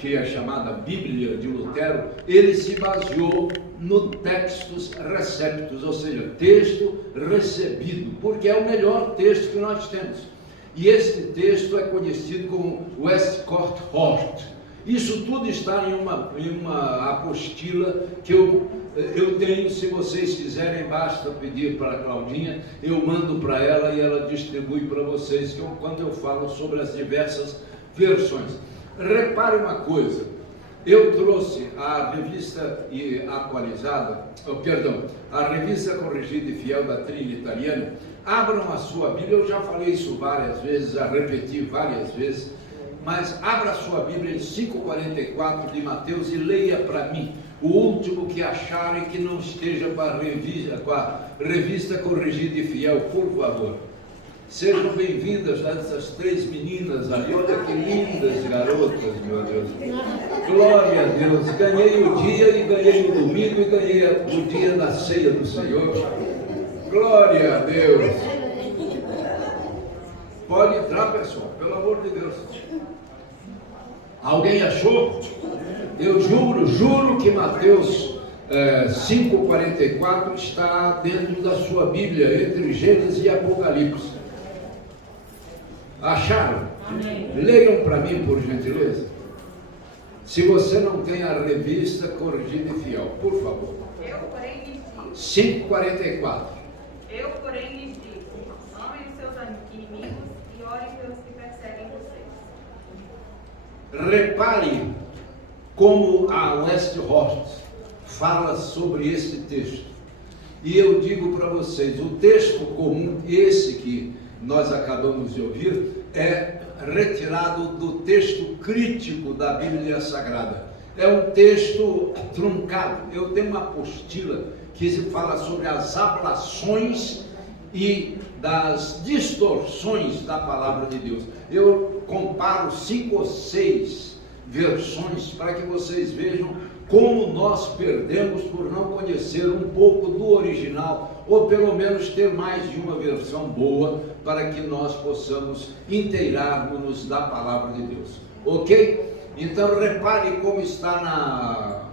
que é chamada Bíblia de Lutero, ele se baseou no textus receptus, ou seja, texto recebido, porque é o melhor texto que nós temos. E este texto é conhecido como Westcott Hort. Isso tudo está em uma apostila que eu tenho. Se vocês quiserem, basta pedir para a Claudinha, eu mando para ela e ela distribui para vocês, quando eu falo sobre as diversas versões. Repare uma coisa, eu trouxe a revista atualizada, a revista corrigida e fiel da Tríade Italiana. Abram a sua Bíblia, eu já falei isso várias vezes, já repeti várias vezes, mas abra a sua Bíblia em 5,44 de Mateus e leia para mim o último que acharem que não esteja com a revista corrigida e fiel, por favor. Sejam bem-vindas essas três meninas ali, olha que lindas garotas, meu Deus. Glória a Deus, ganhei o dia e ganhei o domingo e ganhei o dia da ceia do Senhor. Glória a Deus. Pode entrar, pessoal, pelo amor de Deus. Alguém achou? Eu juro que Mateus 5,44 está dentro da sua Bíblia, entre Gênesis e Apocalipse. Acharam? Amém. Leiam para mim, por gentileza. Se você não tem a revista corrigida e fiel, por favor. Eu, porém, lhes digo. 5,44. Eu, porém, lhes digo: amem os seus inimigos e orem pelos que perseguem vocês. Repare como a Westcott fala sobre esse texto. E eu digo para vocês, o texto comum, esse que nós acabamos de ouvir, é retirado do texto crítico da Bíblia Sagrada. É um texto truncado. Eu tenho uma apostila que se fala sobre as ablações e das distorções da palavra de Deus. Eu comparo 5 ou 6 versões para que vocês vejam como nós perdemos por não conhecer um pouco do original, ou pelo menos ter mais de uma versão boa, para que nós possamos inteirarmos-nos da palavra de Deus. Ok? Então repare como está na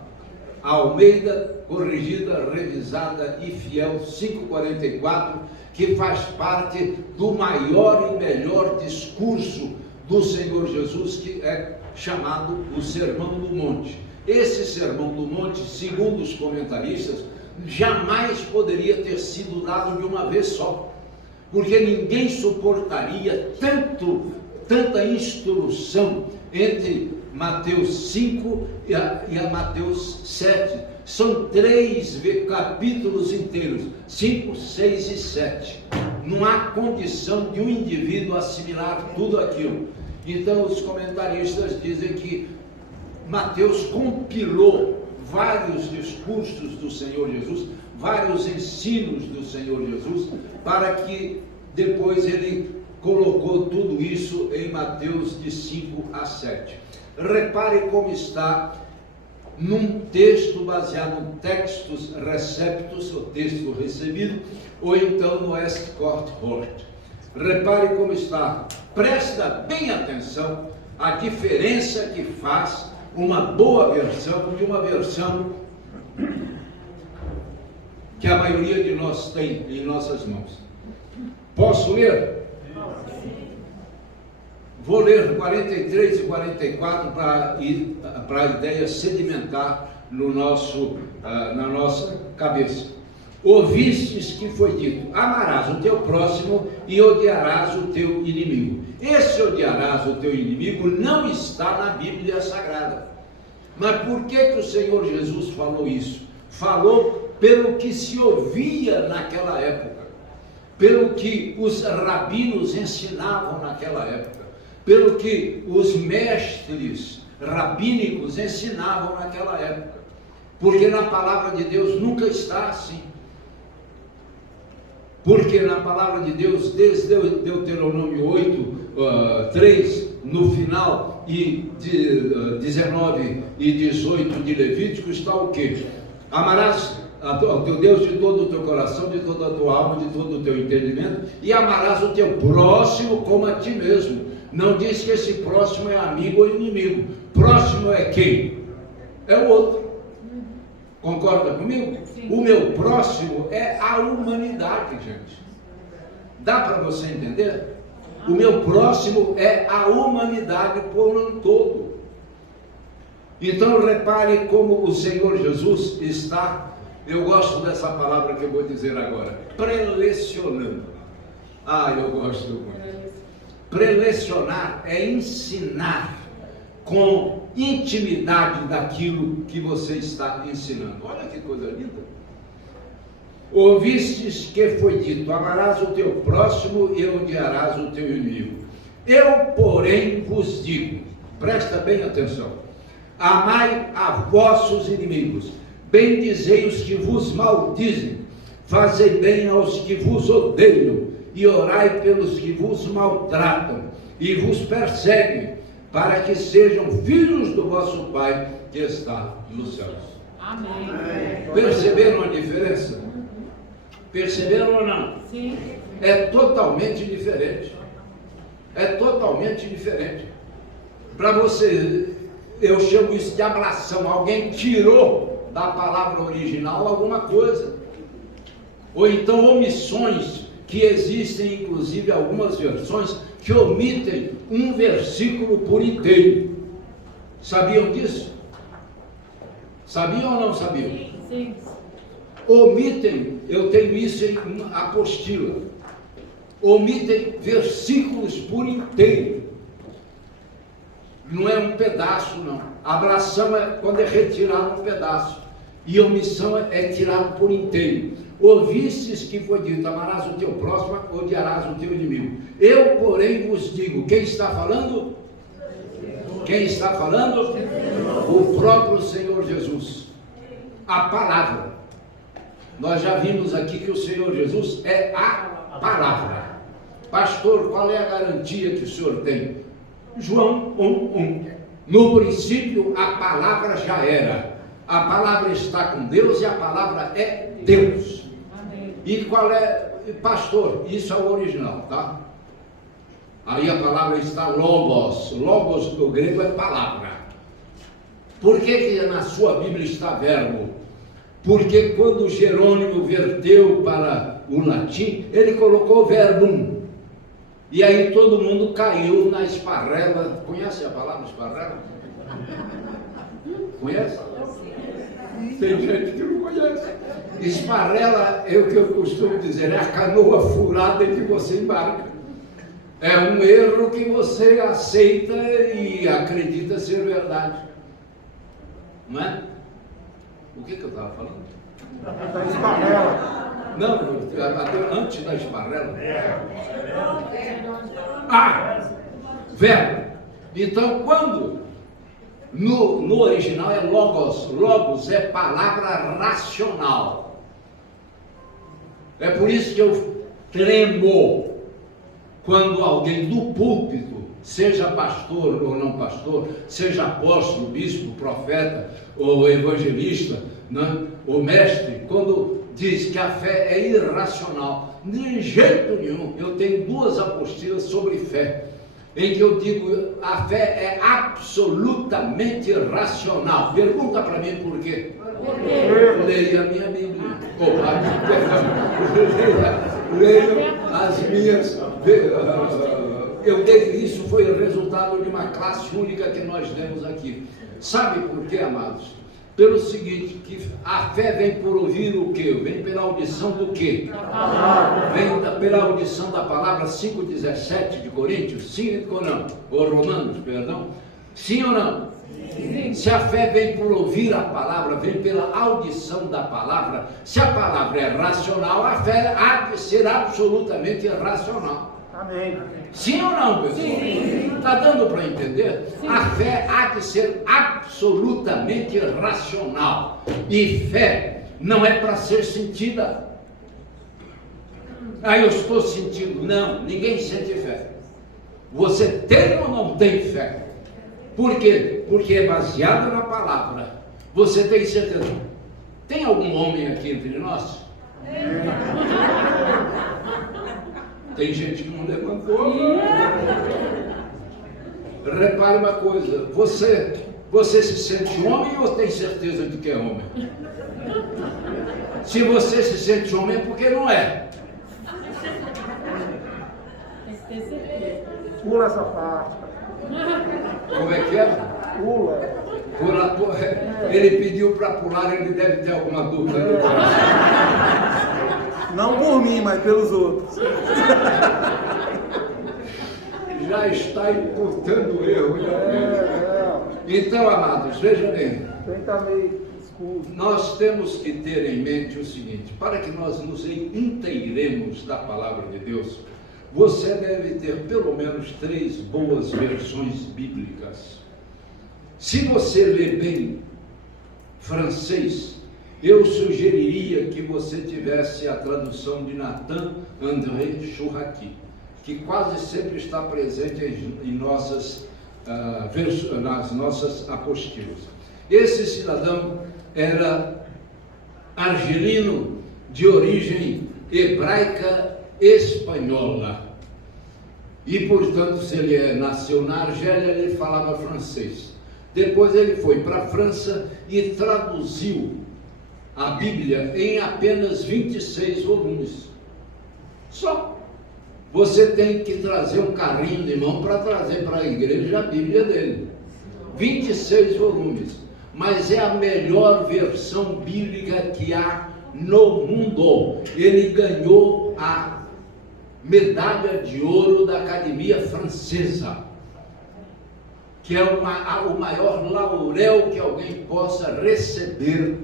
Almeida, corrigida, revisada e fiel 5,44, que faz parte do maior e melhor discurso do Senhor Jesus, que é chamado o Sermão do Monte. Esse Sermão do Monte, segundo os comentaristas, jamais poderia ter sido dado de uma vez só, porque ninguém suportaria tanta instrução entre Mateus 5 e a Mateus 7. São 3 capítulos inteiros, 5, 6 e 7. Não há condição de um indivíduo assimilar tudo aquilo. Então os comentaristas dizem que Mateus compilou vários discursos do Senhor Jesus, vários ensinos do Senhor Jesus, para que depois ele colocou tudo isso em Mateus de 5 a 7. Repare como está num texto baseado em textus receptus, o texto recebido, ou então no Westcott Hort. Repare como está, presta bem atenção a diferença que faz uma boa versão de uma versão que a maioria de nós tem em nossas mãos. Posso ler? Vou ler 43 e 44 para a ideia sedimentar no na nossa cabeça. Ouvistes que foi dito: amarás o teu próximo e odiarás o teu inimigo. Esse odiarás o teu inimigo não está na Bíblia Sagrada. Mas por que o Senhor Jesus falou isso? Falou pelo que se ouvia naquela época, pelo que os rabinos ensinavam naquela época, pelo que os mestres rabínicos ensinavam naquela época, porque na palavra de Deus nunca está assim. Porque na palavra de Deus, desde Deuteronômio 3, no final, e 19 e 18 de Levítico, está o quê? Amarás ao teu Deus de todo o teu coração, de toda a tua alma, de todo o teu entendimento, e amarás o teu próximo como a ti mesmo. Não diz que esse próximo é amigo ou inimigo. próximo é quem? É o outro. Concorda comigo? Sim. O meu próximo é a humanidade, gente. Dá para você entender? O meu próximo é a humanidade por um todo. Então repare como o Senhor Jesus está, eu gosto dessa palavra que eu vou dizer agora, prelecionando. Eu gosto muito. Prelecionar é ensinar com intimidade daquilo que você está ensinando. Olha que coisa linda. Ouvistes que foi dito: amarás o teu próximo e odiarás o teu inimigo. Eu, porém, vos digo, presta bem atenção: amai a vossos inimigos, bendizei os que vos maldizem, fazei bem aos que vos odeiam, e orai pelos que vos maltratam e vos perseguem, para que sejam filhos do vosso Pai que está nos céus. Amém. Perceberam a diferença? Perceberam ou não? Sim. É totalmente diferente. É totalmente diferente. Para você, eu chamo isso de ablação. Alguém tirou da palavra original alguma coisa. Ou então omissões, que existem inclusive algumas versões que omitem um versículo por inteiro. Sabiam disso? Sabiam ou não sabiam? Sim. Omitem, eu tenho isso em uma apostila, omitem versículos por inteiro. Não é um pedaço, não. Abração é quando é retirado um pedaço, e omissão é tirado por inteiro. Ouvistes que foi dito: amarás o teu próximo, odiarás o teu inimigo. Eu, porém, vos digo. Quem está falando? Quem está falando? O próprio Senhor Jesus. A palavra. Nós já vimos aqui que o Senhor Jesus é a palavra. Pastor, qual é a garantia que o senhor tem? João 1:1. No princípio a palavra já era. A palavra está com Deus e a palavra é Deus. Amém. E qual é, pastor? Isso é o original, tá? Aí a palavra está logos. Logos do grego é palavra. Por que na sua Bíblia está verbo? Porque quando Jerônimo verteu para o latim, ele colocou verbum. E aí todo mundo caiu na esparrela. Conhece a palavra esparrela? Conhece? Tem gente que não conhece. Esparrela é o que eu costumo dizer, é a canoa furada em que você embarca. É um erro que você aceita e acredita ser verdade. Não é? O que eu estava falando? Da esparrela. Não, antes da esparrela. Verbo. Então, quando no original é logos, logos é palavra racional. É por isso que eu tremo quando alguém do púlpito, seja pastor ou não pastor, seja apóstolo, bispo, profeta ou evangelista, né, ou mestre, quando diz que a fé é irracional. De jeito nenhum. Eu tenho 2 apostilas sobre fé, em que eu digo a fé é absolutamente racional. Pergunta para mim por quê? Leia a minha Bíblia. Leia as minhas. Isso foi o resultado de uma classe única que nós demos aqui. Sabe por quê, amados? Pelo seguinte, que a fé vem por ouvir o quê? Vem pela audição do quê? Vem pela audição da palavra. 5,17 de Coríntios, sim ou não? Ou Romanos, perdão. Sim ou não? Sim. Se a fé vem por ouvir a palavra, vem pela audição da palavra. Se a palavra é racional, a fé há de ser absolutamente racional. Amém. Sim ou não, pessoal? Está dando para entender? Sim. A fé há de ser absolutamente racional. E fé não é para ser sentida. Eu estou sentindo. Não, ninguém sente fé. Você tem ou não tem fé? Por quê? Porque é baseado na palavra. Você tem certeza? Tem algum homem aqui entre nós? Tem gente que não levantou. Repare uma coisa, você Você se sente homem ou tem certeza de que é homem? Se você se sente homem é porque não é. Pula essa parte. Como é que é? Pula. Ele pediu para pular, ele deve ter alguma dúvida no coração. Não por mim, mas pelos outros. Já está imputando erro. Então, amados, veja bem. Tenta meio escuro. Nós temos que ter em mente o seguinte: para que nós nos inteiremos da palavra de Deus, você deve ter pelo menos 3 boas versões bíblicas. Se você lê bem francês, eu sugeriria que você tivesse a tradução de Nathan André Chouraqui, que quase sempre está presente em nas nossas apostilas. Esse cidadão era argelino de origem hebraica espanhola. E, portanto, se ele nasceu na Argélia, ele falava francês. Depois ele foi para a França e traduziu a Bíblia em apenas 26 volumes. Só. Você tem que trazer um carrinho de mão para trazer para a igreja a Bíblia dele. 26 volumes. Mas é a melhor versão bíblica que há no mundo. Ele ganhou a medalha de ouro da Academia Francesa, que é o maior laurel que alguém possa receber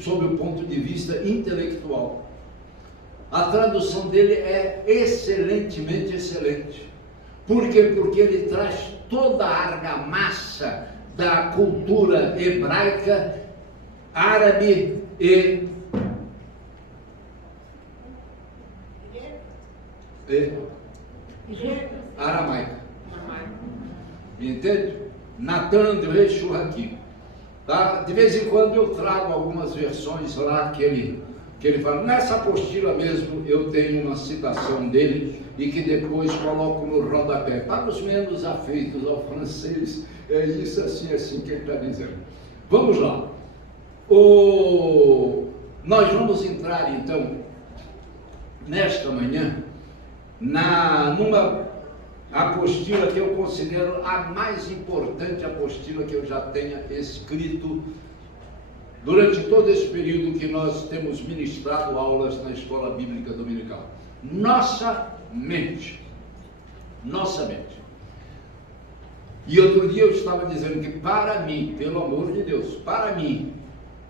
sob o ponto de vista intelectual. A tradução dele é excelentemente excelente. Por quê? Porque ele traz toda a argamassa da cultura hebraica, árabe e aramaica. Entende? Nathan André Chouraqui. Tá? De vez em quando eu trago algumas versões lá que ele fala. Nessa apostila mesmo eu tenho uma citação dele e que depois coloco no rodapé. Para os menos afeitos ao francês, é isso assim que ele está dizendo. Vamos lá. Nós vamos entrar então, nesta manhã, numa apostila que eu considero a mais importante apostila que eu já tenha escrito durante todo esse período que nós temos ministrado aulas na Escola Bíblica Dominical. Nossa mente. Nossa mente. E outro dia eu estava dizendo que para mim, pelo amor de Deus, para mim,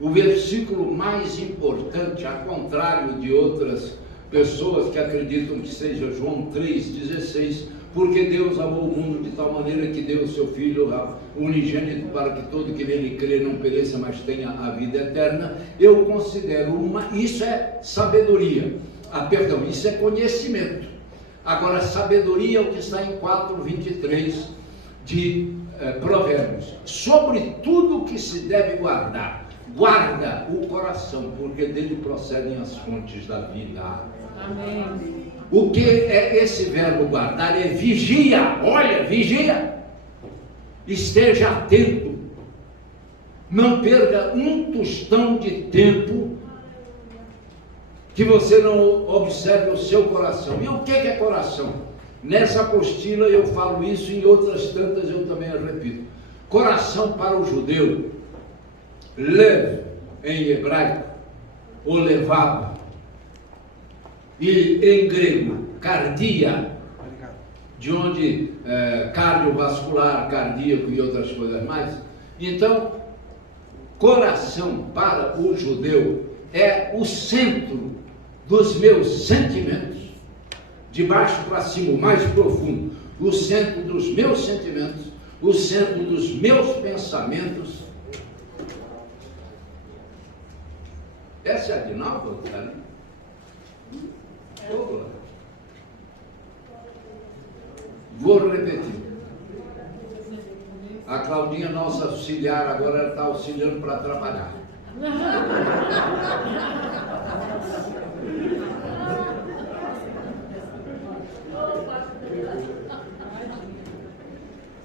o versículo mais importante, ao contrário de outras pessoas que acreditam que seja João 3,16, porque Deus amou o mundo de tal maneira que deu o seu Filho unigênito para que todo que nele crê não pereça, mas tenha a vida eterna. Eu considero isso é sabedoria. Perdão, isso é conhecimento. Agora, sabedoria é o que está em 4:23 de Provérbios. Sobre tudo que se deve guardar, guarda o coração, porque dele procedem as fontes da vida. Amém. O que é esse verbo guardar? É vigia. Olha, vigia. Esteja atento. Não perca um tostão de tempo que você não observe o seu coração. E o que é coração? Nessa apostila eu falo isso, em outras tantas eu também repito. Coração para o judeu, lev em hebraico, ou levado, e em grego, cardia, de onde cardiovascular, cardíaco e outras coisas mais. Então, coração para o judeu é o centro dos meus sentimentos, de baixo para cima, o mais profundo, o centro dos meus sentimentos, o centro dos meus pensamentos. Essa é a Dinalva, cara? Vou repetir. A Claudinha, nossa auxiliar, agora ela está auxiliando para trabalhar.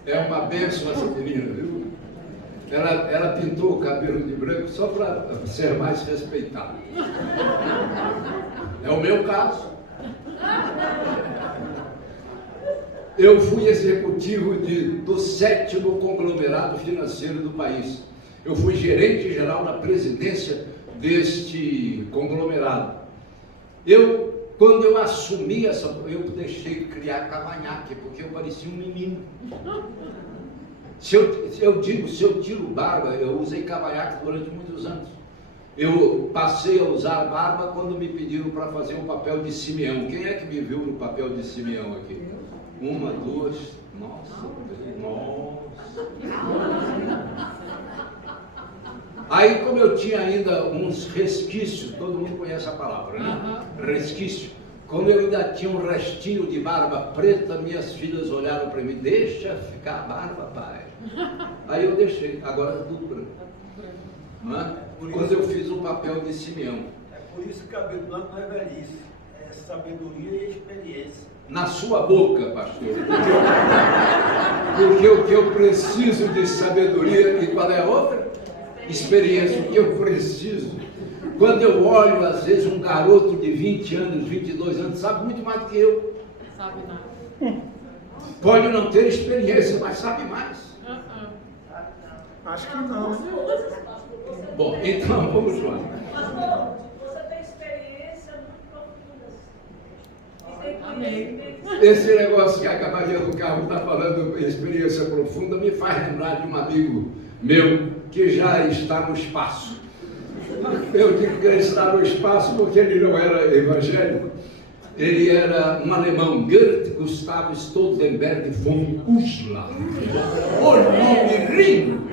É uma bênção essa comida. pintou o cabelo de branco só para ser mais respeitado. É o meu caso. Eu fui executivo do 7º conglomerado financeiro do país. Eu fui gerente geral da presidência deste conglomerado. Quando eu assumi eu deixei de criar cavanhaque, porque eu parecia um menino. Se eu tiro barba, eu usei cavanhaque durante muitos anos. Eu passei a usar barba quando me pediram para fazer um papel de Simeão. Quem é que me viu no papel de Simeão aqui? 1, 2, nossa. Aí, como eu tinha ainda uns resquícios, todo mundo conhece a palavra, né? Resquício. Como eu ainda tinha um restinho de barba preta, minhas filhas olharam para mim: deixa ficar a barba, pai. Aí eu deixei, agora é tudo branco. Quando eu fiz o papel de Simeão. É por isso que o cabelo branco não é velhice, é sabedoria e experiência. Na sua boca, pastor. Porque o que eu preciso de sabedoria, e qual é a outra? Experiência. O que eu preciso. Quando eu olho, às vezes, um garoto de 20 anos, 22 anos, sabe muito mais do que eu. Sabe nada. Pode não ter experiência, mas sabe mais. Acho que não. Bom, então vamos lá. Pastor, você tem experiência muito profunda. Amém. Esse negócio que a cavalaria do carro está falando, experiência profunda, me faz lembrar de um amigo meu que já está no espaço. Eu digo que ele está no espaço porque ele não era evangélico. Ele era um alemão, Gerd Gustav Stoltenberg von Uslar. O nome lindo!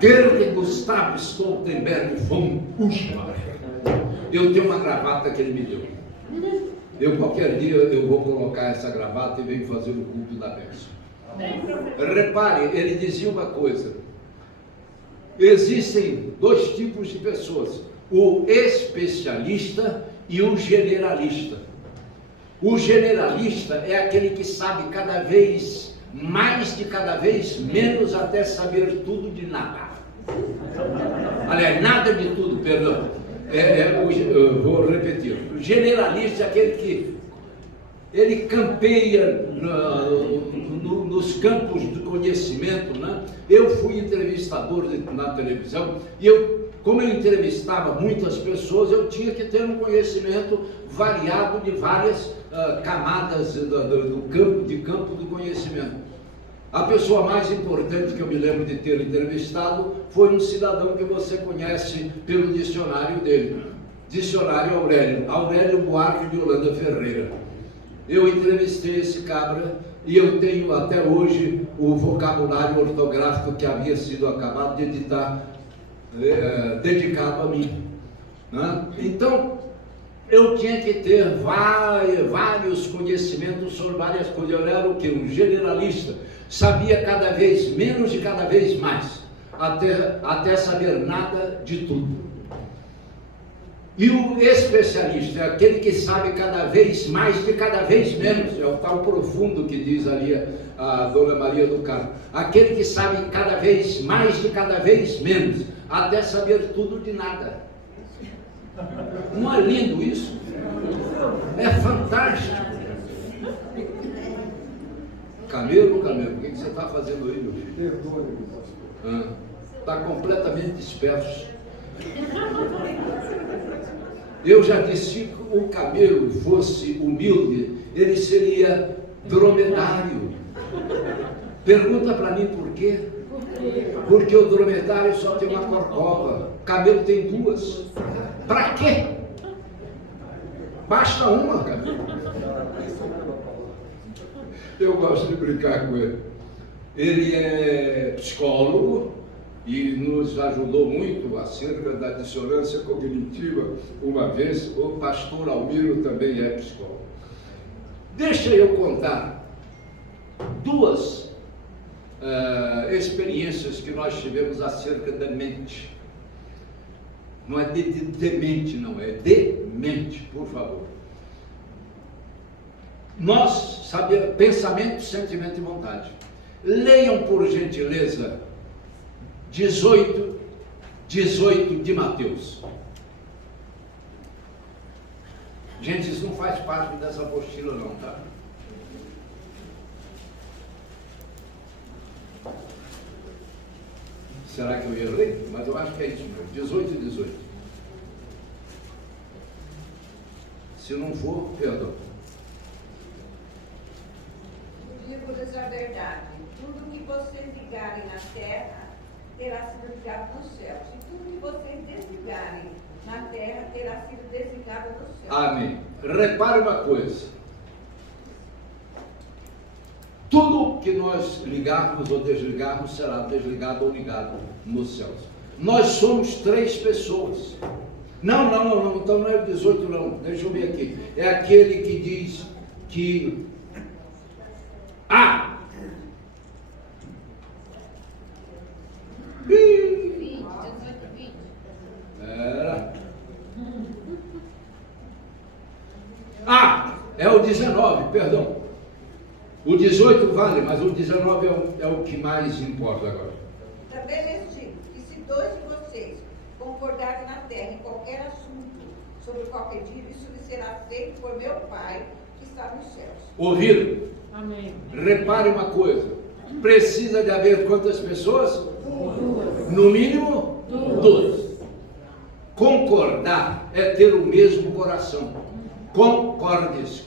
Gerd Gustav Stoltenberg von Uslar. Eu tenho uma gravata que ele me deu. Qualquer dia eu vou colocar essa gravata e venho fazer o culto da bênção. Repare, ele dizia uma coisa: existem 2 tipos de pessoas, o especialista e o generalista. O generalista é aquele que sabe cada vez mais de cada vez menos até saber tudo de nada. Aliás, nada de tudo, perdão. Eu vou repetir. O generalista é aquele que ele campeia nos campos do conhecimento, né? Eu fui entrevistador na televisão e como eu entrevistava muitas pessoas, eu tinha que ter um conhecimento variado de várias camadas do campo do conhecimento. A pessoa mais importante que eu me lembro de ter entrevistado foi um cidadão que você conhece pelo dicionário dele, Dicionário Aurélio Buarque de Holanda Ferreira. Eu entrevistei esse cabra e eu tenho até hoje o vocabulário ortográfico que havia sido acabado de editar, dedicado a mim, né? Então, eu tinha que ter vários conhecimentos sobre várias coisas. Eu era o quê? Um generalista. Sabia cada vez menos e cada vez mais, até saber nada de tudo. E o especialista é aquele que sabe cada vez mais de cada vez menos. É o tal profundo que diz ali a Dona Maria do Carmo. Aquele que sabe cada vez mais de cada vez menos, até saber tudo de nada. Não é lindo isso? É fantástico. Camelo, o que você está fazendo aí, meu filho? Perdoe-me, pastor. Está completamente disperso. Eu já disse que o camelo fosse humilde, ele seria dromedário. Pergunta para mim por quê? Porque o dromedário só tem uma corcova, o camelo tem 2. Para quê? Basta uma, camelo. Eu gosto de brincar com ele. Ele é psicólogo e nos ajudou muito acerca da dissonância cognitiva. Uma vez, o pastor Almiro também é psicólogo. Deixa eu contar 2 experiências que nós tivemos acerca da mente. Não é de mente, não, é de mente, por favor. Nós sabemos pensamento, sentimento e vontade. Leiam, por gentileza, 18 de Mateus. Gente, isso não faz parte dessa apostila não, tá? Será que eu ia ler? Mas eu acho que é isso mesmo, 18 e 18. Se não for, perdão. Digo-lhes a verdade, tudo que vocês ligarem na terra terá sido ligado nos céus, e tudo que vocês desligarem na terra terá sido desligado nos céus. Amém. Repare uma coisa. Tudo que nós ligarmos ou desligarmos será desligado ou ligado nos céus. Nós somos 3 pessoas. Não, então não é o 18 não, deixa eu ver aqui. É aquele que diz que... Ah! 20, 18, 20. Era. Ah! É o 19, perdão. O 18 vale, mas o 19 é o que mais importa agora. Também lhes digo que se 2 de vocês concordarem na terra em qualquer assunto sobre qual pedido, isso lhe será feito por meu Pai que está nos céus. Ouviram? Amém. Repare uma coisa. Precisa de haver quantas pessoas? 2. No mínimo 2. Concordar é ter o mesmo coração. Concordes,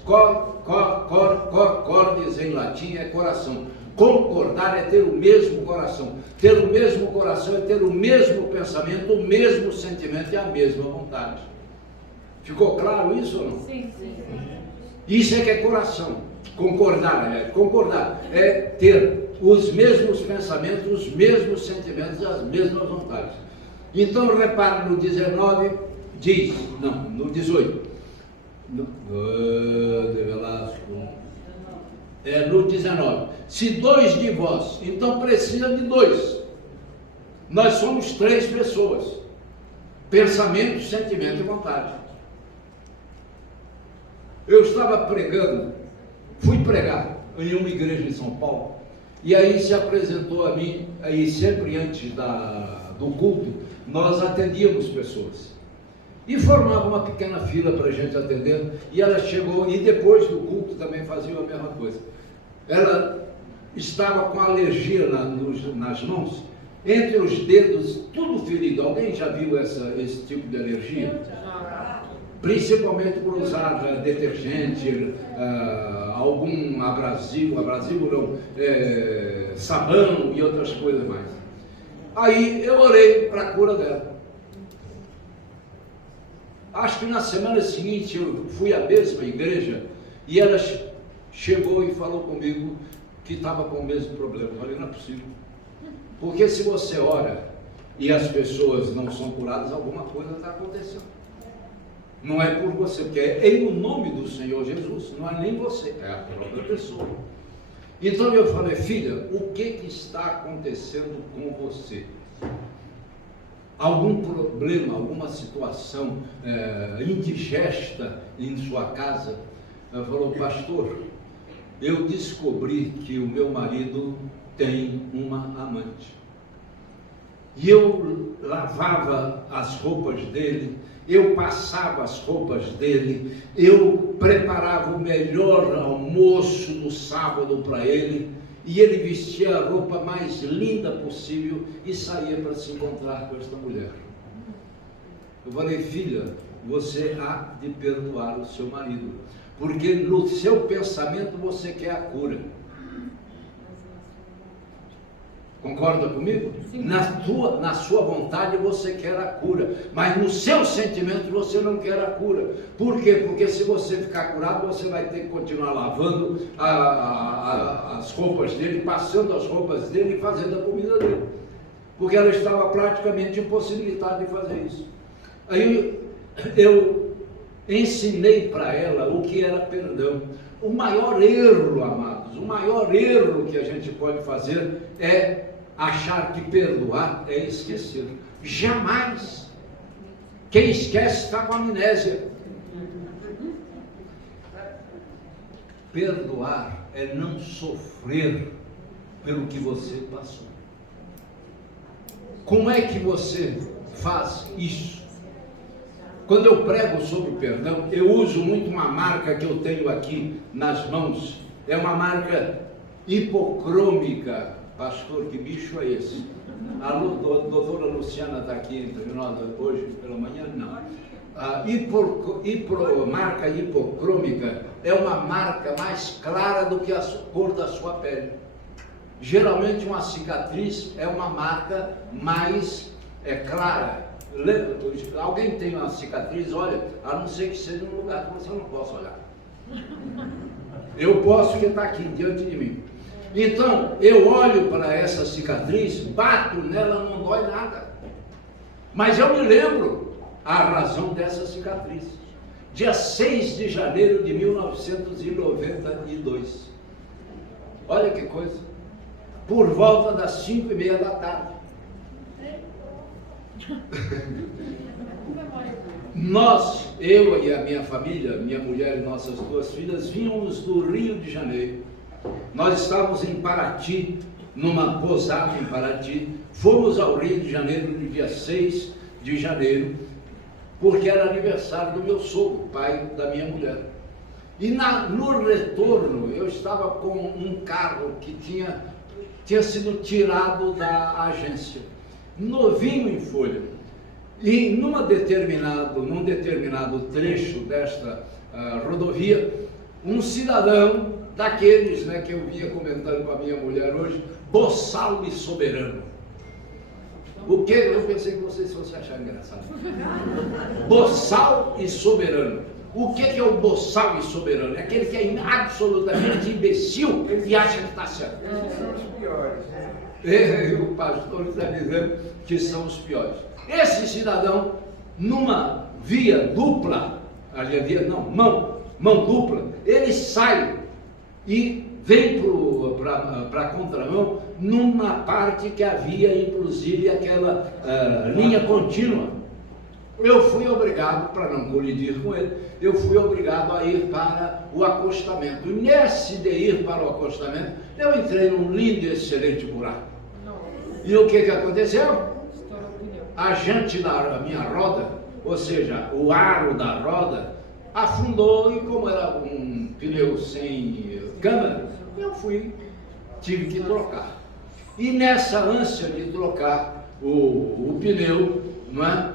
cordes em latim é coração. Concordar é ter o mesmo coração. Ter o mesmo coração é ter o mesmo pensamento, o mesmo sentimento e a mesma vontade. Ficou claro isso ou não? Sim. Isso é que é coração. Concordar é ter os mesmos pensamentos, os mesmos sentimentos e as mesmas vontades. Então repare no 19, diz, não, no 18. No 19. Se 2 de vós, então precisa de 2. Nós somos 3 pessoas. Pensamento, sentimento e vontade. Eu estava pregando, fui pregar em uma igreja em São Paulo, e aí se apresentou a mim, aí sempre antes do culto, nós atendíamos pessoas. E formava uma pequena fila para a gente atender, e ela chegou, e depois do culto também fazia a mesma coisa. Ela estava com alergia nas mãos, entre os dedos, tudo ferido. Alguém já viu esse tipo de alergia? Principalmente por usar detergente, algum abrasivo não, sabão e outras coisas mais. Aí eu orei para a cura dela. Acho que na semana seguinte eu fui à mesma igreja e ela chegou e falou comigo que estava com o mesmo problema. Eu falei, não é possível. Porque se você ora e as pessoas não são curadas, alguma coisa está acontecendo. Não é por você, porque é em nome do Senhor Jesus, não é nem você, é a própria pessoa. Então eu falei, filha, o que está acontecendo com você? Algum problema, alguma situação indigesta em sua casa? Ela falou, pastor, eu descobri que o meu marido tem uma amante. E eu lavava as roupas dele, eu passava as roupas dele, eu preparava o melhor almoço no sábado para ele, e ele vestia a roupa mais linda possível e saía para se encontrar com esta mulher. Eu falei, filha, você há de perdoar o seu marido, porque no seu pensamento você quer a cura. Concorda comigo? Sim. Na sua vontade você quer a cura, mas no seu sentimento você não quer a cura. Por quê? Porque se você ficar curado, você vai ter que continuar lavando as roupas dele, passando as roupas dele e fazendo a comida dele. Porque ela estava praticamente impossibilitada de fazer isso. Aí eu ensinei para ela o que era perdão. O maior erro, amados, o maior erro que a gente pode fazer é achar que perdoar é esquecer. Jamais. Quem esquece está com amnésia. Perdoar é não sofrer pelo que você passou. Como é que você faz isso? Quando eu prego sobre o perdão, eu uso muito uma marca que eu tenho aqui nas mãos. É uma marca hipocrômica. Pastor, que bicho é esse? A doutora Luciana está aqui entre nós hoje pela manhã? Não. A marca hipocrômica é uma marca mais clara do que a cor da sua pele. Geralmente uma cicatriz é uma marca mais clara. Alguém tem uma cicatriz, olha, a não ser que seja um lugar que você não possa olhar. Eu posso, que está aqui diante de mim. Então, eu olho para essa cicatriz, bato nela, não dói nada. Mas eu me lembro a razão dessa cicatriz. Dia 6 de janeiro de 1992. Olha que coisa. Por volta das 5:30 da tarde. Nós, eu e a minha família, minha mulher e nossas 2 filhas, vínhamos do Rio de Janeiro. Nós estávamos em Paraty, numa posada em Paraty. Fomos ao Rio de Janeiro no dia 6 de janeiro, porque era aniversário do meu sogro, pai da minha mulher. E no retorno, eu estava com um carro que tinha sido tirado da agência, novinho em folha. E num determinado trecho desta rodovia, um cidadão daqueles, né, que eu vinha comentando com a minha mulher hoje, boçal e soberano. O que? Eu pensei que vocês fossem achar engraçado. Boçal e soberano. O que é o boçal e soberano? É aquele que é absolutamente imbecil e acha que está certo. São os piores. O pastor está dizendo que são os piores. Esse cidadão, numa via dupla, mão dupla, ele sai e vem para a contramão, numa parte que havia, inclusive, aquela linha contínua. Eu fui obrigado, para não colidir com ele, eu fui obrigado a ir para o acostamento. E nesse de ir para o acostamento, eu entrei num lindo e excelente buraco. E o que aconteceu? A jante da minha roda, ou seja, o aro da roda, afundou, e como era um pneu sem câmara, eu tive que trocar. E nessa ânsia de trocar o pneu, não é?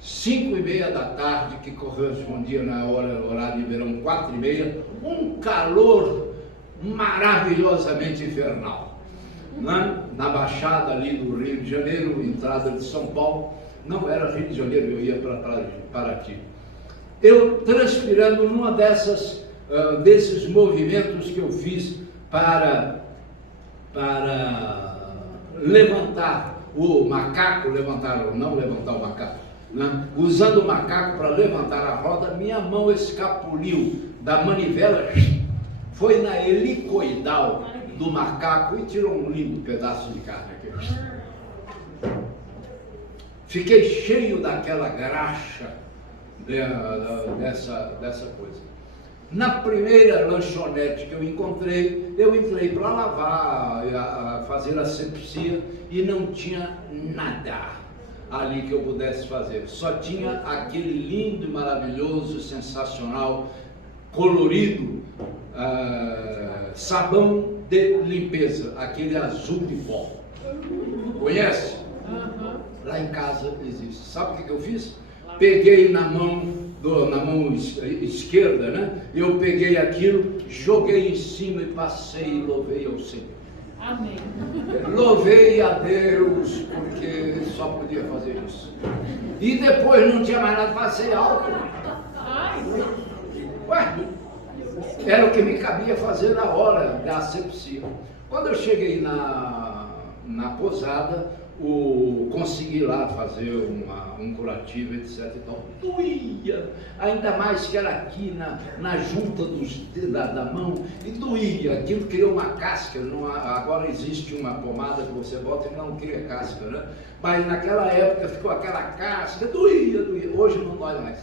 5:30 da tarde, que correspondia na horário de verão, 4:30, um calor maravilhosamente infernal. Na baixada ali do Rio de Janeiro, entrada de São Paulo, não era Rio de Janeiro, eu ia para Paraty. Eu transpirando numa desses movimentos que eu fiz para levantar o macaco, não levantar o macaco, né? Usando o macaco para levantar a roda, minha mão escapuliu da manivela, foi na helicoidal do macaco e tirou um lindo pedaço de carne aqui. Fiquei cheio daquela graxa dessa coisa. Na primeira lanchonete que eu entrei para lavar, fazer asepsia, e não tinha nada ali que eu pudesse fazer. Só tinha aquele lindo e maravilhoso, sensacional, colorido sabão de limpeza, aquele azul de pó. Conhece? Lá em casa existe. Sabe o que eu fiz? Peguei na mão esquerda, né? Eu peguei aquilo, joguei em cima e passei e louvei ao Senhor. Amém. Louvei a Deus, porque só podia fazer isso. E depois não tinha mais nada, passei álcool. Ué, era o que me cabia fazer na hora da asepsia. Quando eu cheguei na posada, consegui lá fazer um curativo, etc. e tal. Doía, ainda mais que era aqui na junta da mão, e doía. Aquilo criou uma casca. Agora existe uma pomada que você bota e não cria casca, né? Mas naquela época ficou aquela casca, doía. Hoje não dói mais.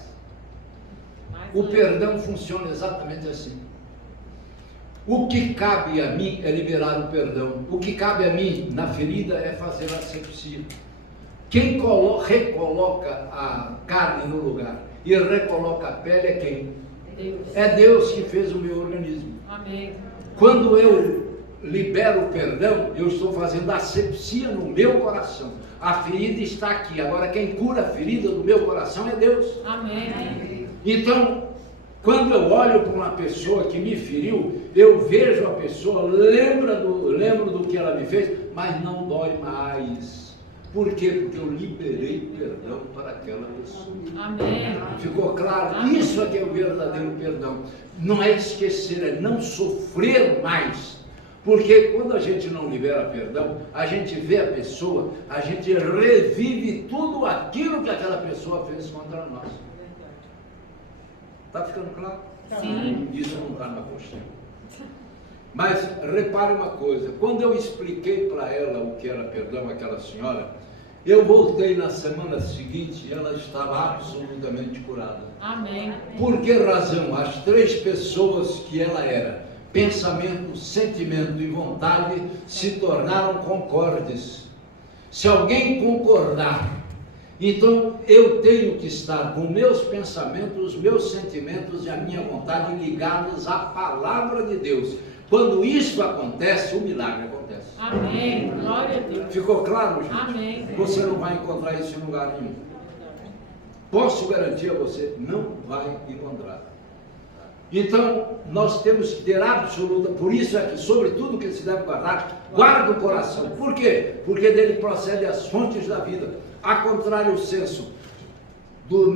O perdão funciona exatamente assim. O que cabe a mim é liberar o perdão. O que cabe a mim na ferida é fazer a asepsia. Quem recoloca a carne no lugar e recoloca a pele é quem? Deus. É Deus que fez o meu organismo. Amém. Quando eu libero o perdão, eu estou fazendo asepsia no meu coração. A ferida está aqui. Agora quem cura a ferida do meu coração é Deus. Amém. Então, quando eu olho para uma pessoa que me feriu, eu vejo a pessoa, lembro do que ela me fez, mas não dói mais. Por quê? Porque eu liberei perdão para aquela pessoa. Amém. Ficou claro? Amém. Isso é que é o verdadeiro perdão. Não é esquecer, é não sofrer mais. Porque quando a gente não libera perdão, a gente vê a pessoa, a gente revive tudo aquilo que aquela pessoa fez contra nós. Está ficando claro? Sim. Isso não está na apostila. Mas repare uma coisa, quando eu expliquei para ela o que era perdão, aquela senhora, eu voltei na semana seguinte e ela estava absolutamente curada. Amém. Por que razão? As 3 pessoas que ela era, pensamento, sentimento e vontade, se tornaram concordes. Se alguém concordar, então eu tenho que estar com meus pensamentos, os meus sentimentos e a minha vontade ligados à palavra de Deus. Quando isso acontece, o milagre acontece. Amém. Glória a Deus. Ficou claro, gente? Amém. Você não vai encontrar isso em lugar nenhum. Posso garantir a você, não vai encontrar. Então, nós temos que ter absoluta, por isso é que sobre tudo que se deve guardar, guarda o coração. Por quê? Porque dele procede as fontes da vida. A contrário o senso,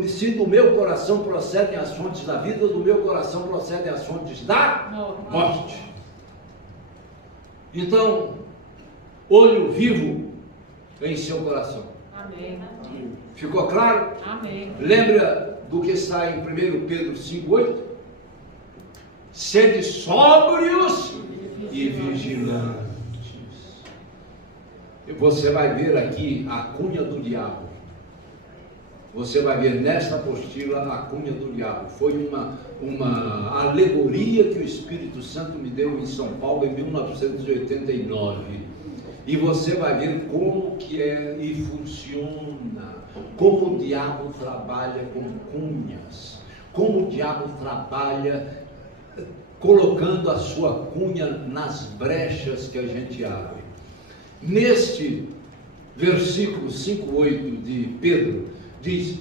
se do meu coração procedem as fontes da vida, do meu coração procedem as fontes da morte. Então, olho vivo em seu coração. Amém. Ficou claro? Amém. Lembra do que está em 1 Pedro 5,8? Sede sóbrios e vigilantes. E você vai ver aqui a cunha do diabo. Você vai ver nesta apostila a cunha do diabo. Foi uma alegoria que o Espírito Santo me deu em São Paulo em 1989. E você vai ver como que é e funciona, como o diabo trabalha com cunhas, como o diabo trabalha colocando a sua cunha nas brechas que a gente abre. Neste versículo 5,8 de Pedro, diz,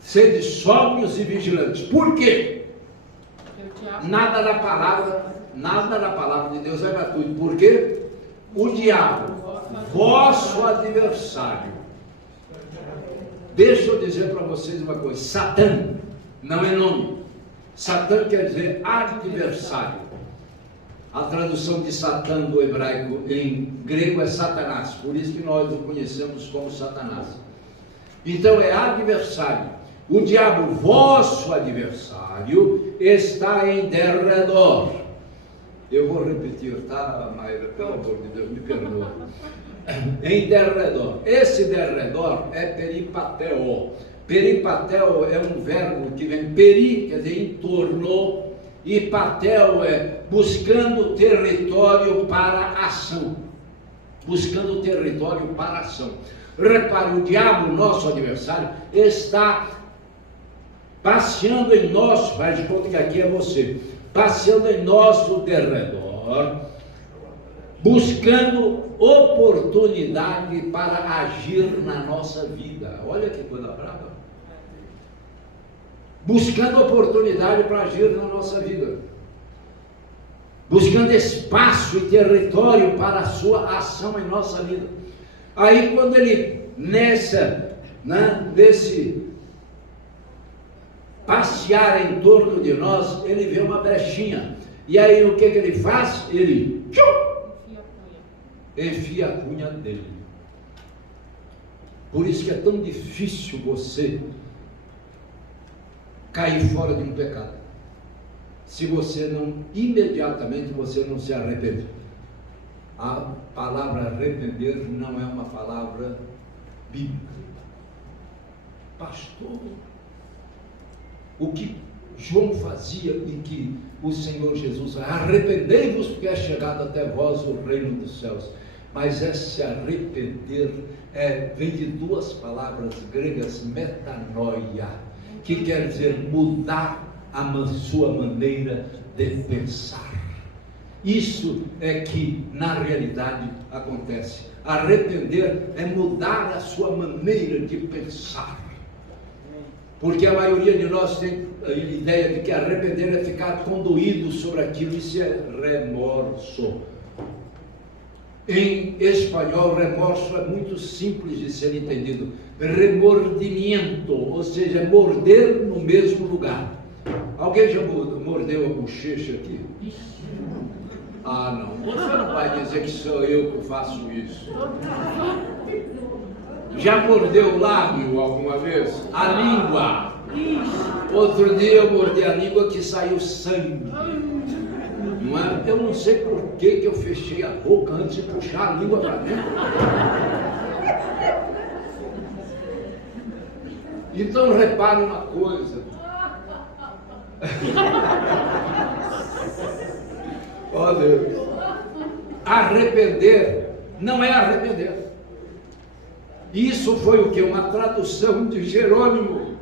sede sóbrios e vigilantes. Por quê? Nada da palavra de Deus é gratuito. Por quê? O diabo, vosso adversário. Deixa eu dizer para vocês uma coisa, Satã não é nome. Satã quer dizer adversário. A tradução de Satã do hebraico em grego é Satanás, por isso que nós o conhecemos como Satanás. Então é adversário. O diabo, vosso adversário, está em derredor. Eu vou repetir, tá, Maíra? Pelo amor de Deus, me perdoa. Em derredor. Esse derredor é peripateo. Peripateo é um verbo que vem peri, quer dizer, em torno, e patel é buscando território para ação. Buscando território para ação. Repare, o diabo, nosso adversário, está passeando em nosso, faz de conta que aqui é você, passeando em nosso derredor, buscando oportunidade para agir na nossa vida. Olha que coisa brava. Buscando oportunidade para agir na nossa vida. Buscando espaço e território para a sua ação em nossa vida. Aí quando ele, nesse passear em torno de nós, ele vê uma brechinha. E aí o que ele faz? Ele enfia a cunha dele. Por isso que é tão difícil você cair fora de um pecado, se você não, imediatamente você não se arrepende. A palavra arrepender não é uma palavra bíblica. Pastor, o que João fazia e que o Senhor Jesus, arrependei-vos porque é chegado até vós o reino dos céus. mas esse arrepender vem de duas palavras gregas, metanoia, que quer dizer mudar a sua maneira de pensar. Isso é que na realidade acontece. Arrepender é mudar a sua maneira de pensar. Porque a maioria de nós tem a ideia de que arrepender é ficar condoído sobre aquilo. Isso é remorso. Em espanhol, remorso é muito simples de ser entendido. Remordimento, ou seja, morder no mesmo lugar. Alguém já mordeu a bochecha aqui? Ah, não. Você não vai dizer que sou eu que faço isso. Já mordeu o lábio alguma vez? A língua. Outro dia eu mordi a língua que saiu sangue. Não é? Eu não sei por que eu fechei a boca antes de puxar a língua para dentro. Então repare uma coisa. Oh Deus. Arrepender não é arrepender. Isso foi o que? Uma tradução de Jerônimo,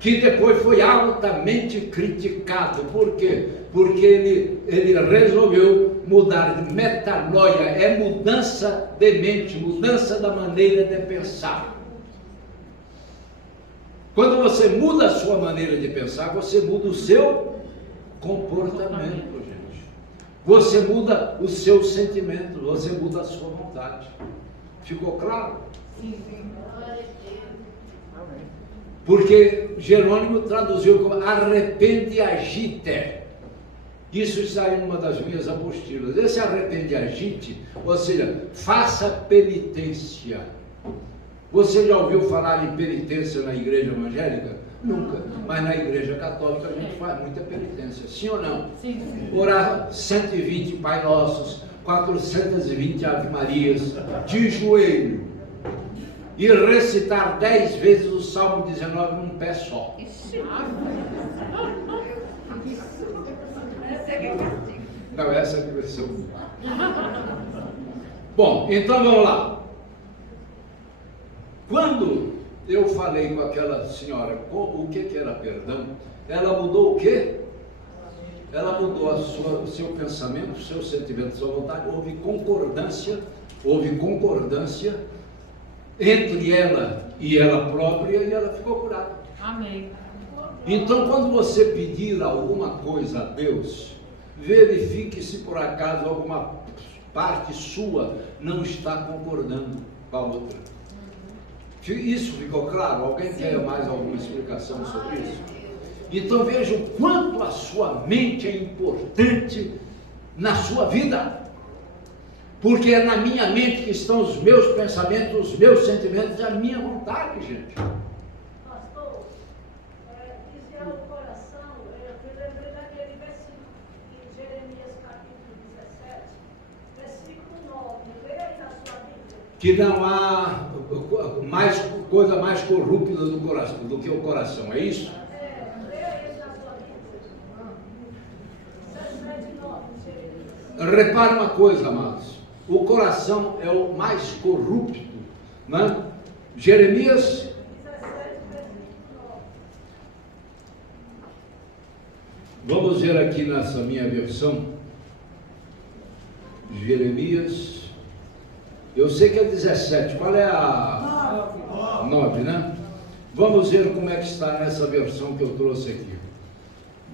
que depois foi altamente criticado. Por quê? Porque ele resolveu mudar de metanoia, é mudança de mente, mudança da maneira de pensar. Quando você muda a sua maneira de pensar, você muda o seu comportamento, gente. Você muda os seus sentimentos, você muda a sua vontade. Ficou claro? Sim. Porque Jerônimo traduziu como arrepende e agite. Isso está em uma das minhas apostilas. Esse arrepende e agite, ou seja, faça penitência. Você já ouviu falar em penitência na igreja evangélica? Nunca. Mas na igreja católica a gente faz muita penitência. Sim ou não? Sim. Orar 120 Pai Nossos, 420 Ave Marias, de joelho. E recitar 10 vezes o Salmo 19 num pé só. Não, essa é a diversão. Bom, então vamos lá. Quando eu falei com aquela senhora o que era perdão, ela mudou o quê? Ela mudou o seu pensamento, o seu sentimento, a sua vontade. Houve concordância entre ela e ela própria, e ela ficou curada. Amém. Então, quando você pedir alguma coisa a Deus, verifique se por acaso alguma parte sua não está concordando com a outra. Isso ficou claro? Alguém quer mais alguma explicação sobre isso? Então veja o quanto a sua mente é importante na sua vida. Porque é na minha mente que estão os meus pensamentos, os meus sentimentos e a minha vontade, gente. Pastor, desviar o coração, eu lembrei daquele versículo em Jeremias capítulo 17, versículo 9, leia aí na sua Bíblia. Que não há coisa mais corrupta do coração, do que o coração, é isso? Leia aí na sua Bíblia. 17, 9, Jeremias. Repare uma coisa, amados. O coração é o mais corrupto, né? Jeremias 17, versículo 9. Vamos ver aqui nessa minha versão. Jeremias, eu sei que é 17, qual é a 9, né? Vamos ver como é que está nessa versão que eu trouxe aqui.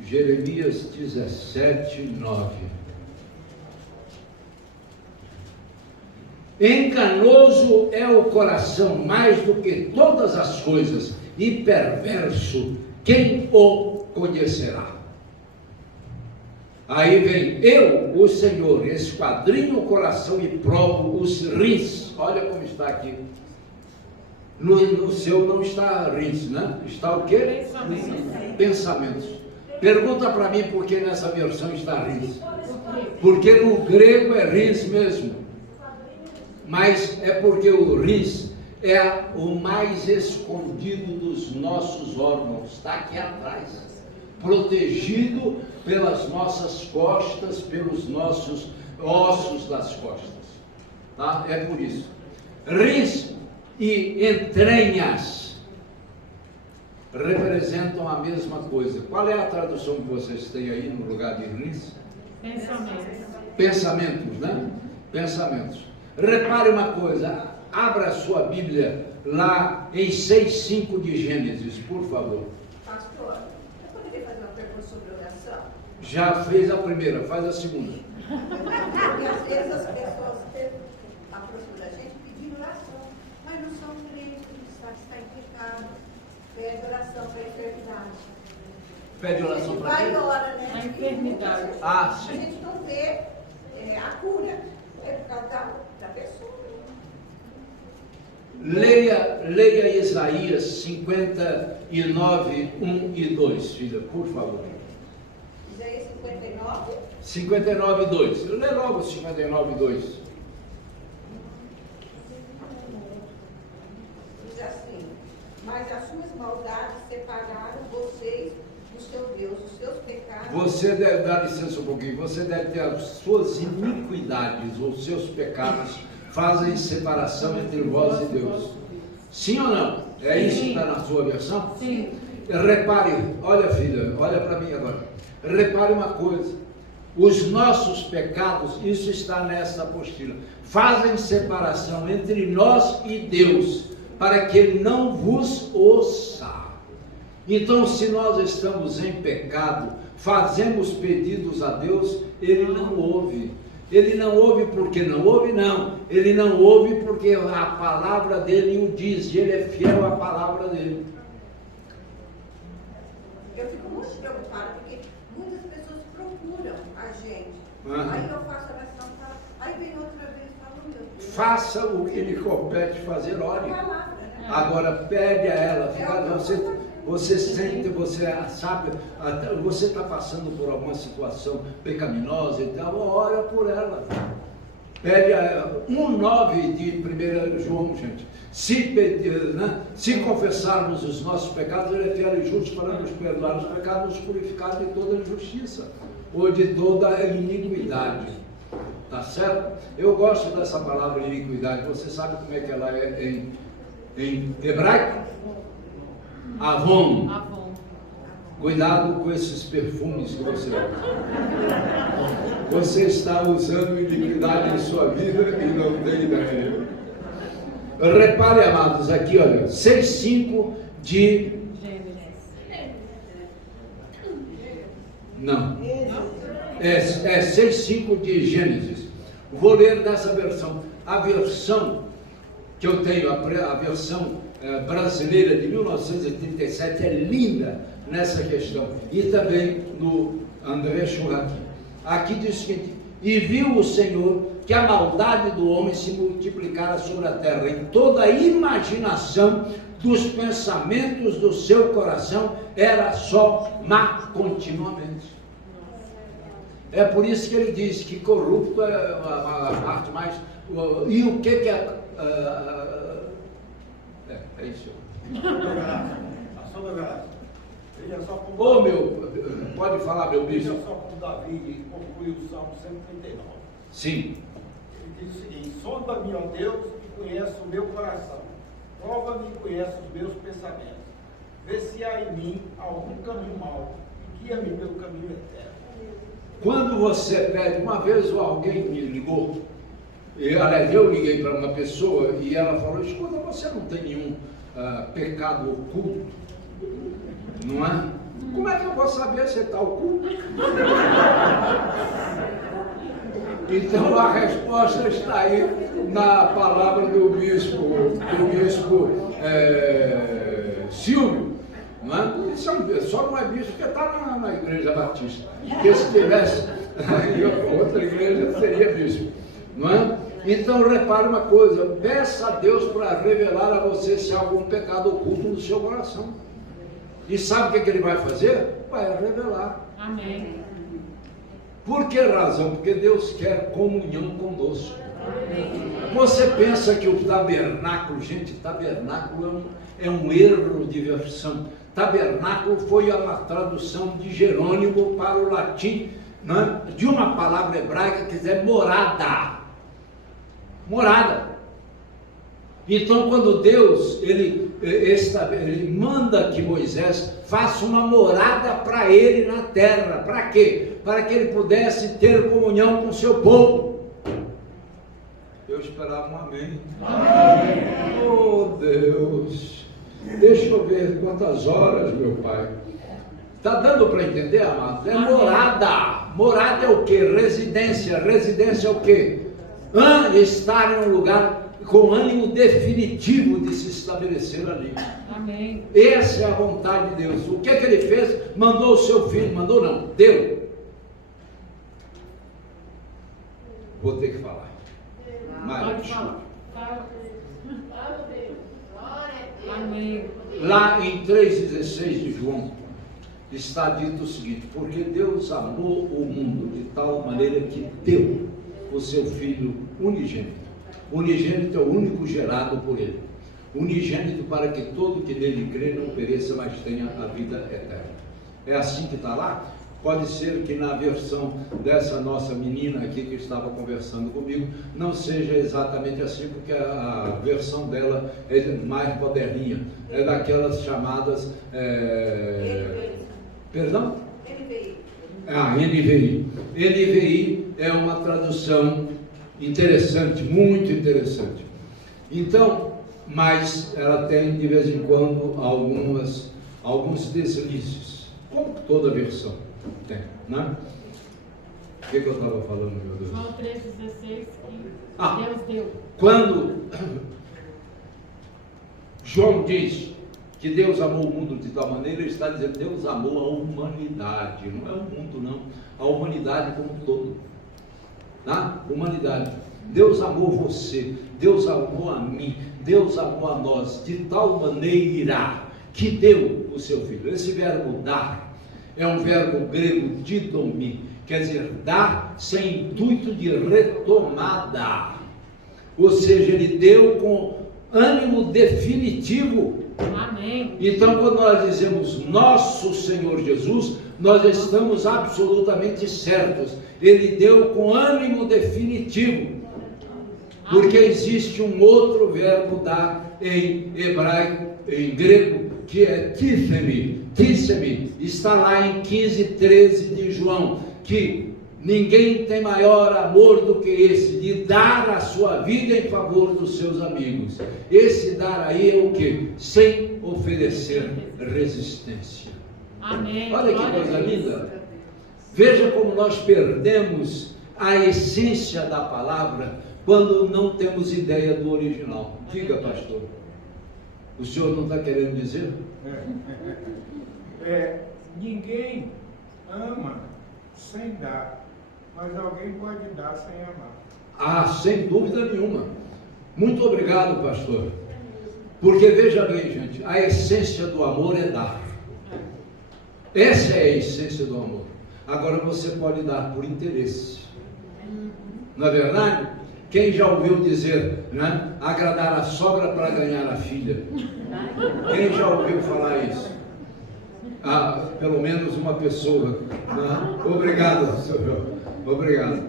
Jeremias 17, 9. Enganoso é o coração mais do que todas as coisas, e perverso, quem o conhecerá? Aí vem, eu, o Senhor, esquadrinho o coração e provo os rins. Olha como está aqui. No seu não está rins, né? Está o quê? Pensamentos. Pergunta para mim por que nessa versão está rins. Porque no grego é rins mesmo. Mas é porque o rins é o mais escondido dos nossos órgãos, está aqui atrás, protegido pelas nossas costas, pelos nossos ossos das costas. Tá? É por isso. Rins e entranhas representam a mesma coisa. Qual é a tradução que vocês têm aí no lugar de rins? Pensamentos. Pensamentos, né? Pensamentos. Repare uma coisa, abra a sua Bíblia lá em 6:5 de Gênesis, por favor. Pastor, eu poderia fazer uma pergunta sobre oração? Já fez a primeira, faz a segunda. Porque às vezes as pessoas aproximam da gente pedindo oração, mas não são crentes, não sabem que está em pecado. Pede oração para a eternidade. Pede oração para Vai quem? e ora, né? A enfermidade. Ah, A sim. gente não vê a cura. É por causa da pessoa. Leia Isaías 59, 1 e 2, filha, por favor. Isaías 59. 59, 2. Lê logo 59, 2. Diz assim: mas as suas maldades separaram vocês do seu Deus, os seus pecados. Você deve, dá licença um pouquinho, você deve ter as suas iniquidades ou seus pecados fazem separação entre vós e Deus. Sim ou não? É isso que está na sua versão? Sim. Repare, olha filha, olha para mim agora. Repare uma coisa. Os nossos pecados, isso está nesta apostila, fazem separação entre nós e Deus, para que Ele não vos ouça. Então, se nós estamos em pecado, fazemos pedidos a Deus, Ele não ouve. Ele não ouve porque não ouve, não. Ele não ouve porque a palavra dele o diz, e Ele é fiel à palavra dele. Eu fico muito preocupada porque muitas pessoas procuram a gente. Aham. Aí eu faço a oração, aí vem outra vez e falo, meu Deus. Faça o que lhe compete fazer, A ore. palavra, né? Agora pede a ela, você sente, você sabe, você está passando por alguma situação pecaminosa e tal, ora por ela. Pede a ela. 1:9 de 1 João, gente. Se confessarmos os nossos pecados, Ele é fiel e justo para nos perdoar os pecados, nos purificar de toda injustiça ou de toda iniquidade. Tá certo? Eu gosto dessa palavra iniquidade. Você sabe como é que ela é em hebraico? Avon. Avon. Cuidado com esses perfumes que você usa. Você está usando iniquidade em sua vida e não tem ideia. Repare, amados, aqui, olha, 6:5 de... Gênesis. Não. É 6:5 de Gênesis. Vou ler dessa versão. A versão que eu tenho, a versão brasileira de 1937 é linda nessa questão. E também no André Churraqui. Aqui diz o seguinte: e viu o Senhor que a maldade do homem se multiplicara sobre a terra, e toda a imaginação dos pensamentos do seu coração era só má continuamente. É por isso que ele diz que corrupto é a parte mais... E o que é... É isso. Ação da verdade. Veja só como... Pode falar, meu Veja bispo. só como Davi concluiu o Salmo 139. Sim. Ele diz o seguinte: sonda-me, ó Deus, e conhece o meu coração. Prova-me e conhece os meus pensamentos. Vê se há em mim algum caminho mau e guia-me pelo caminho eterno. Quando você pede, uma vez alguém me ligou, aliás, eu liguei para uma pessoa e ela falou: escuta, você não tem nenhum pecado oculto, não é? Como é que eu vou saber se está oculto? Então a resposta está aí na palavra do bispo Silvio. Não é? Só não é bispo porque está na igreja batista. Porque se tivesse em outra igreja seria bispo. Não é? Então repare uma coisa: peça a Deus para revelar a você se há algum pecado oculto no seu coração. E sabe o que Ele vai fazer? Vai revelar. Amém. Por que razão? Porque Deus quer comunhão conosco. Você pensa que o tabernáculo, gente, tabernáculo é um erro de versão. Tabernáculo foi uma tradução de Jerônimo para o latim, né, de uma palavra hebraica que quer dizer morada. morada. Então, quando Deus ele manda que Moisés faça uma morada para ele na terra, para quê? Para que ele pudesse ter comunhão com o seu povo. Eu esperava um amém. Amém. Oh Deus, deixa eu ver quantas horas, meu Pai. Está dando para entender, amados? É morada. Morada é o quê? Residência. Residência é o quê? Estar em um lugar com ânimo definitivo de se estabelecer ali. Amém. Essa é a vontade de Deus. O que é que ele fez? Mandou o seu filho. Mandou não, deu. Vou ter que falar. Mário, Pode falar. Fala. Amém. Lá em 3,16 de João, está dito o seguinte: porque Deus amou o mundo de tal maneira que deu o seu Filho unigênito. Unigênito é o único gerado por Ele. Unigênito para que todo que nele crê não pereça, mas tenha a vida eterna. É assim que está lá? Pode ser que na versão dessa nossa menina aqui que estava conversando comigo, não seja exatamente assim, porque a versão dela é mais moderninha. É daquelas chamadas... Perdão? NVI. NVI. NVI é uma tradução interessante, muito interessante. Então, mas ela tem de vez em quando alguns deslizes, como toda versão tem, né? O que eu estava falando, meu Deus? João 3,16, que Deus deu. Quando João diz que Deus amou o mundo de tal maneira, ele está dizendo que Deus amou a humanidade, não é o mundo não, a humanidade como um todo, tá? Humanidade. Deus amou você, Deus amou a mim, Deus amou a nós de tal maneira que deu o seu Filho. Esse verbo dar é um verbo grego didomi, quer dizer, dar sem intuito de retomada, ou seja, ele deu com ânimo definitivo. Amém. Então, quando nós dizemos nosso Senhor Jesus, nós estamos absolutamente certos, ele deu com ânimo definitivo, porque existe um outro verbo dar em hebraico, em grego, que é tissemi. Tissemi está lá em 15:13 de João, que ninguém tem maior amor do que esse, de dar a sua vida em favor dos seus amigos. Esse dar aí é o que? Sem oferecer resistência. Amém. Olha que coisa linda. Veja como nós perdemos a essência da palavra quando não temos ideia do original. Diga, pastor. O senhor não está querendo dizer? Ninguém ama sem dar, mas alguém pode dar sem amar. Sem dúvida nenhuma. Muito obrigado, pastor. Porque veja bem, gente, a essência do amor é dar. Essa é a essência do amor. Agora você pode dar por interesse. Não é verdade? Quem já ouviu dizer, né? Agradar a sogra para ganhar a filha? Quem já ouviu falar isso? Pelo menos uma pessoa. Né? Obrigado, senhor. Obrigado.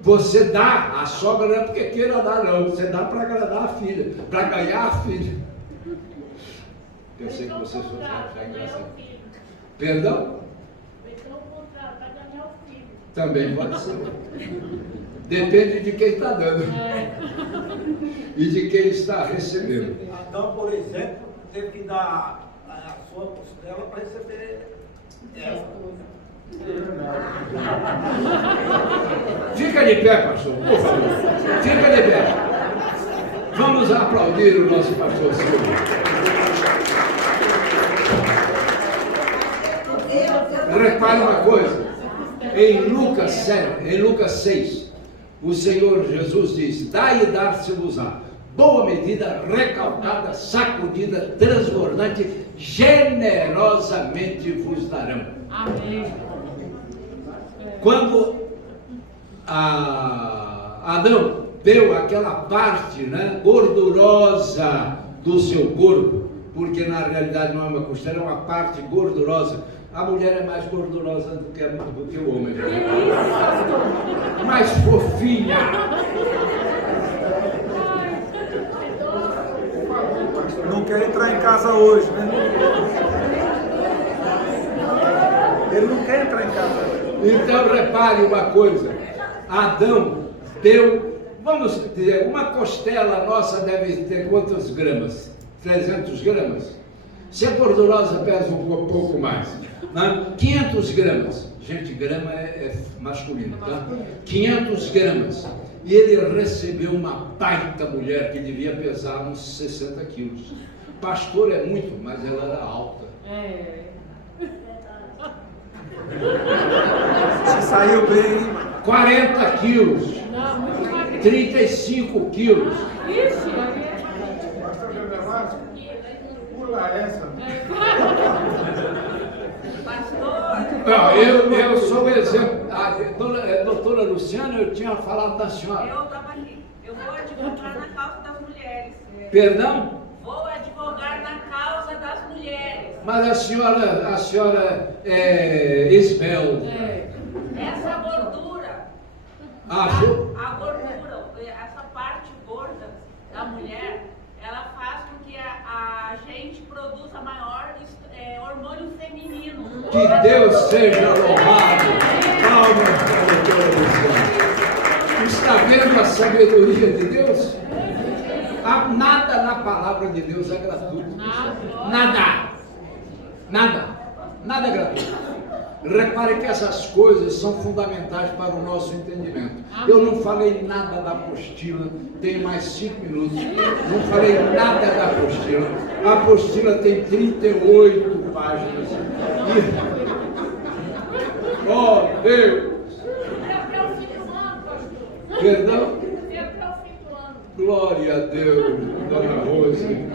Você dá, a sogra não é porque queira dar, não. Você dá para agradar a filha, para ganhar a filha. Eu sei que você só já engraçado. Perdão? Também pode ser. Depende de quem está dando e de quem está recebendo. Adão, por exemplo, teve que dar a sua costela para receber ela. Fica de pé, pastor, por favor. Fica de pé. Vamos aplaudir o nosso pastor Silvio. Repare uma coisa. Em Lucas 6, o Senhor Jesus diz: dai e dar-se-vos-á, boa medida, recalcada, sacudida, transbordante, generosamente vos darão. Amém. Quando Adão deu aquela parte, né, gordurosa do seu corpo, porque na realidade não é uma costela, é uma parte gordurosa. A mulher é mais gordurosa do que o homem. Mais fofinha. quer entrar em casa hoje, né? Ele não quer entrar em casa hoje. Então repare uma coisa, Adão deu, vamos dizer, uma costela nossa deve ter quantos gramas? 300 gramas? Se é gordurosa pesa um pouco mais, né? 500 gramas, gente, grama é masculino, tá? 500 gramas, e ele recebeu uma baita mulher que devia pesar uns 60 quilos. Pastor é muito, mas ela era alta. Se saiu bem, 40 quilos, Não, muito magrinho. 35 quilos. Ixi, aí é. Pastor José Márcio, pula essa. Pastor, Não, eu sou o exemplo. A doutora Luciana, eu tinha falado da senhora. eu estava aqui. Eu vou advogar na causa das mulheres. Perdão? Vou advogar na causa das mulheres. Mas a senhora é esbelta. Essa gordura, Ah, a gordura, essa parte gorda da mulher, ela faz com que a gente produza maior hormônio feminino. que Deus seja louvado. Palmas para a doutora Luciana. Está vendo a sabedoria de Deus? Nada na palavra de Deus é gratuito. Nada é gratuito. Repare que essas coisas são fundamentais para o nosso entendimento. Eu não falei nada da apostila, tem mais 5 minutos. Não falei nada da apostila. A apostila tem 38 páginas. Oh, Deus! Até o fim do ano, pastor. Perdão? Até o fim do ano. Glória a Deus, Dona Rose.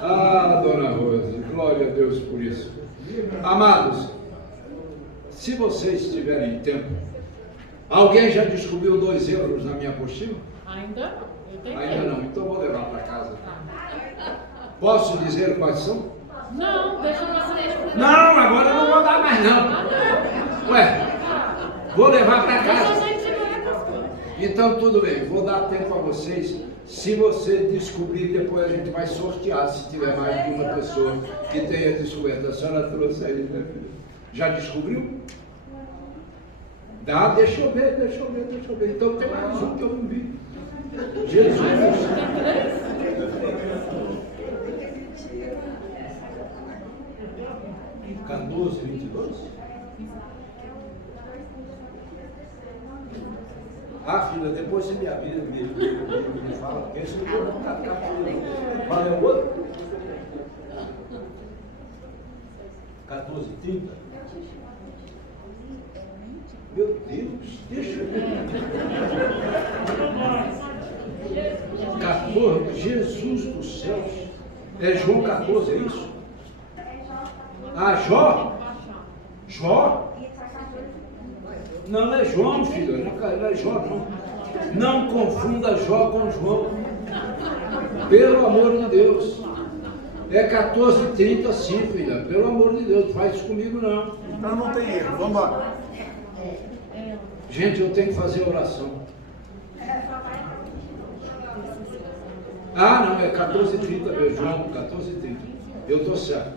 Ah, Dona Rose, glória a Deus por isso. Amados, se vocês tiverem tempo, alguém já descobriu 2 euros na minha apostila? Ainda não. Eu tenho Ainda não, então vou levar para casa. Posso dizer quais são? Não, deixa eu passar. Não, agora eu não vou dar mais não. Ué, vou levar para Deixa casa. a gente ver, pastor. Então tudo bem, vou dar tempo a vocês. Se você descobrir, depois a gente vai sortear, se tiver mais de uma pessoa que tenha descoberto. A senhora trouxe aí, né, filha? Já descobriu? Dá, deixa eu ver. Então tem mais um que eu não vi. Jesus. Tem 3? 14, 22? Ah, filha, depois você me avisa, me fala, porque esse não vou ficar valeu outro? 14h30? Meu Deus, deixa eu ver. 14, Jesus dos céus. É João 14, é isso? Ah, Jó? Jó? Não é João, filho, não é Jó, não. Não confunda Jó com João. Pelo amor de Deus. É 14h30 sim, filha. Pelo amor de Deus, não faz isso comigo não. então não tem erro. Vamos embora. Gente, eu tenho que fazer oração. Ah, não, é 14h30 mesmo, João, 14h30. Eu estou certo.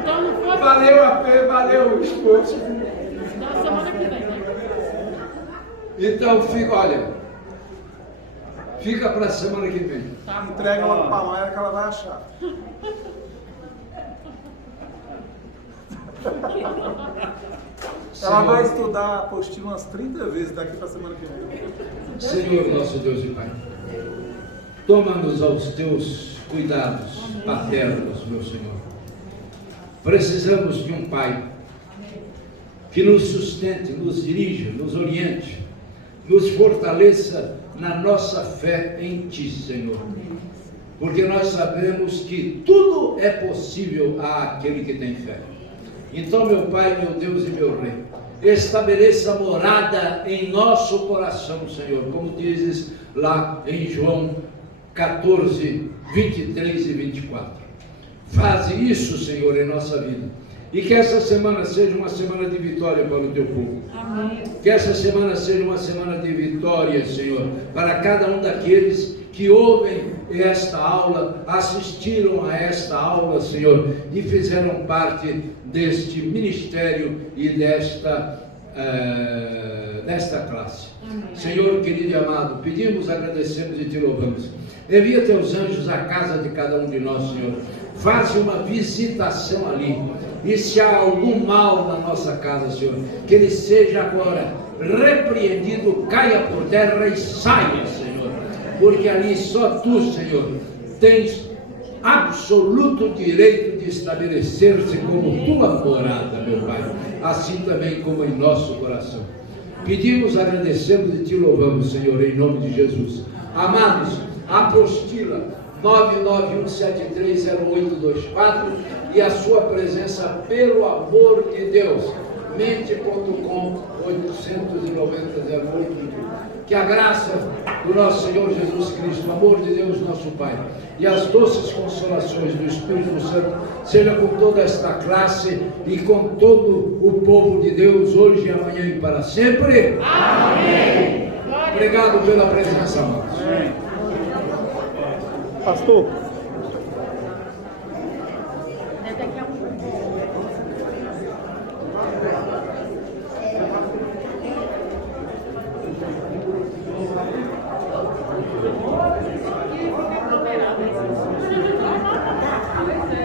Então não foi. Valeu a pena, valeu o esforço. Na semana que vem, né? Então fica para a semana que vem. Entrega ela para a Maia que ela vai achar. Ela vai estudar a apostila umas 30 vezes daqui para a semana que vem. Senhor nosso Deus e Pai, toma-nos aos teus cuidados paternos, meu Senhor. Precisamos de um Pai que nos sustente, nos dirija, nos oriente, nos fortaleça na nossa fé em Ti, Senhor. Porque nós sabemos que tudo é possível àquele que tem fé. Então, meu Pai, meu Deus e meu Rei, estabeleça morada em nosso coração, Senhor, como dizes lá em João 14, 23 e 24. Faze isso, Senhor, em nossa vida. E que essa semana seja uma semana de vitória para o teu povo. Amém. Que essa semana seja uma semana de vitória, Senhor, para cada um daqueles que ouvem esta aula, assistiram a esta aula, Senhor, e fizeram parte deste ministério e desta classe. Amém. Senhor querido e amado, pedimos, agradecemos e te louvamos. Envia teus anjos à casa de cada um de nós, Senhor. Faz uma visitação ali. E se há algum mal na nossa casa, Senhor, que ele seja agora repreendido, caia por terra e saia, Senhor. Porque ali só tu, Senhor, tens absoluto direito de estabelecer-se como tua morada, meu Pai. Assim também como em nosso coração. Pedimos, agradecemos e te louvamos, Senhor, em nome de Jesus. Amados, apostila 991730824 e a sua presença, pelo amor de Deus, mente.com 890-08. Que a graça do nosso Senhor Jesus Cristo, o amor de Deus nosso Pai e as doces consolações do Espírito Santo seja com toda esta classe e com todo o povo de Deus, hoje, amanhã e para sempre. Amém. Obrigado pela presença, amados. Pastor, Daqui a pouco.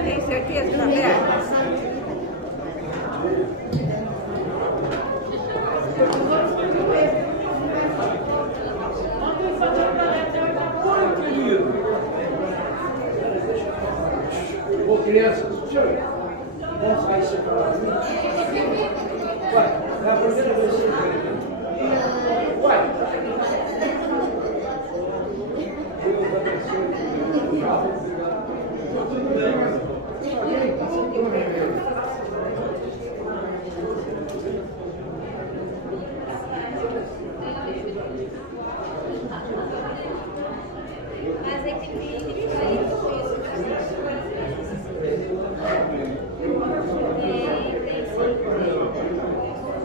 Tem certeza que está aberto? Ô crianças, vamos sair separados. Vai, é a primeira vez que você vai. Deus abençoe. Mas é que tem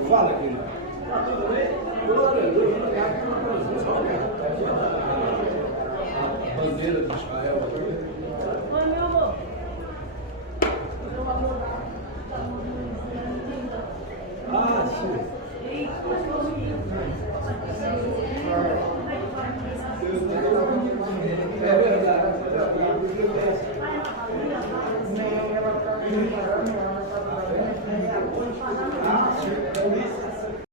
Fala, querido. Glória a Deus. A bandeira de Israel aqui.